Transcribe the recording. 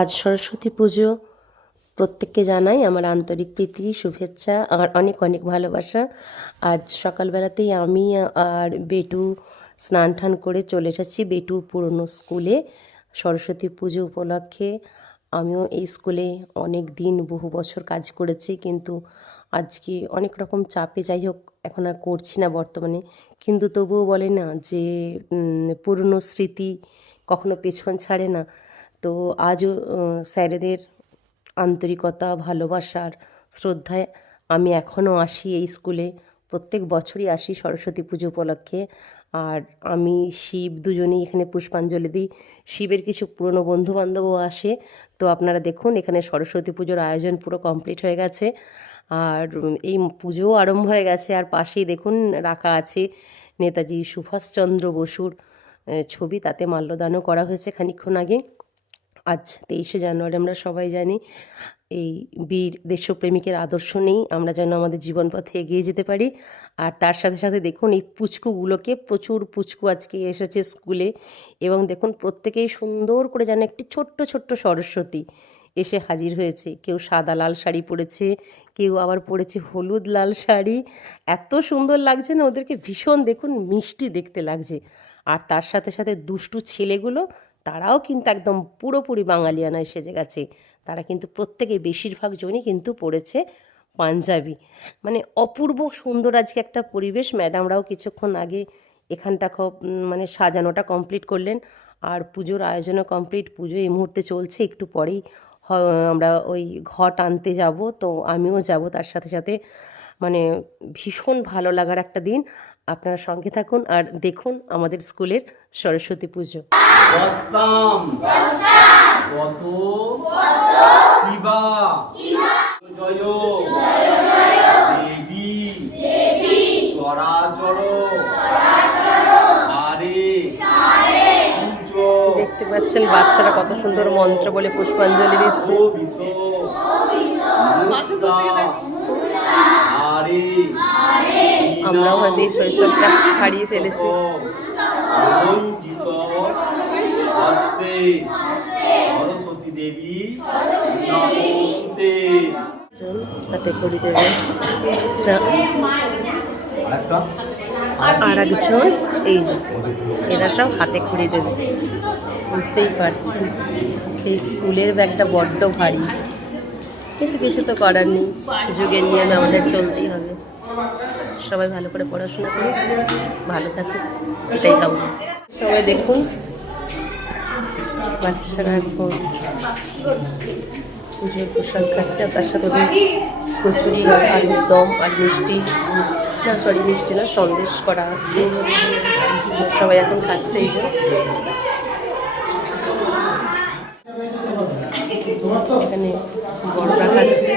আজ সরস্বতী পুজো। প্রত্যেককে জানাই আমার আন্তরিক প্রীতি, শুভেচ্ছা আর অনেক অনেক ভালোবাসা। আজ সকালবেলাতেই আমি আর বেটু স্নান টান করে চলে এসেছি বেটুর পুরনো স্কুলে সরস্বতী পুজো উপলক্ষে। আমিও এই স্কুলে অনেক দিন বহু বছর কাজ করেছি, কিন্তু আজকে অনেক রকম চাপে যাই হোক এখন আর করছি না বর্তমানে, কিন্তু তবুও বলে না যে পুরনো স্মৃতি কখনো পেছন ছাড়ে না। তো আজও স্যারেদের আন্তরিকতা, ভালোবাসার শ্রদ্ধায় আমি এখনও আসি এই স্কুলে, প্রত্যেক বছরই আসি সরস্বতী পুজো উপলক্ষে। আর আমি শিব দুজনেই এখানে পুষ্পাঞ্জলি দিই। শিবের কিছু পুরনো বন্ধুবান্ধবও আসে। তো আপনারা দেখুন এখানে সরস্বতী পুজোর আয়োজন পুরো কমপ্লিট হয়ে গেছে, আর এই পুজোও আরম্ভ হয়ে গেছে। আর পাশেই দেখুন রাখা আছে নেতাজি সুভাষচন্দ্র বসুর ছবি, তাতে মাল্যদানও করা হয়েছে খানিকক্ষণ আগে। আজ 23শে জানুয়ারি, আমরা সবাই জানি এই বীর দেশপ্রেমিকের আদর্শ নেই আমরা যেন আমাদের জীবন পথে এগিয়ে যেতে পারি। আর তার সাথে সাথে দেখুন এই পুচকুগুলোকে, প্রচুর পুচকু আজকে এসেছে স্কুলে, এবং দেখুন প্রত্যেকেই সুন্দর করে যেন একটি ছোট্ট ছোট্ট সরস্বতী এসে হাজির হয়েছে। কেউ সাদা লাল শাড়ি পরেছে, কেউ আবার পরেছে হলুদ লাল শাড়ি। এত সুন্দর লাগছে না ওদেরকে, ভীষণ দেখুন মিষ্টি দেখতে লাগছে। আর তার সাথে সাথে দুষ্টু ছেলেগুলো, তারাও কিন্তু একদম পুরোপুরি বাঙালিয়ানায় সেজে গেছে। তারা কিন্তু প্রত্যেকে, বেশিরভাগ জনই কিন্তু পড়েছে পাঞ্জাবি। মানে অপূর্ব সুন্দর আজকে একটা পরিবেশ। ম্যাডামরাও কিছুক্ষণ আগে এখানটা খুব মানে সাজানোটা কমপ্লিট করলেন, আর পুজোর আয়োজনও কমপ্লিট। পুজো এই মুহূর্তে চলছে, একটু পরেই আমরা ওই ঘট আনতে যাব, তো আমিও যাব তার সাথে সাথে। মানে ভীষণ ভালো লাগার একটা দিন। আপনারা সঙ্গে থাকুন আর দেখুন আমাদের স্কুলের সরস্বতী পুজো। দেখতে পাচ্ছেন বাচ্চারা কত সুন্দর মন্ত্র বলে পুষ্পাঞ্জলি দিচ্ছে। আমরা আমাদের শৈশবটা হারিয়ে ফেলেছি। সরস্বতী দেবী হাতে করি দেবে, আর একজন এই যে এরা সব হাতে করে দেবে। বুঝতেই পারছেন সেই স্কুলের ব্যাগটা বড্ড ভারী, কিন্তু কিছু তো করার নেই, যুগের নিয়মে আমাদের চলতেই হবে। সবাই ভালো করে পড়াশোনা করে ভালো থাকুক, এটাই কামনা। সবাই দেখুন বাচ্চারা এখন পুজোর প্রসাদ খাচ্ছে, আর তার সাথে ওদের কচুরি আর আলুর দম আর মিষ্টি, না সরি মিষ্টি না, সন্দেশ করা আছে। সবাই এখন খাচ্ছে। এই যে এখানে বড়রা খাচ্ছে।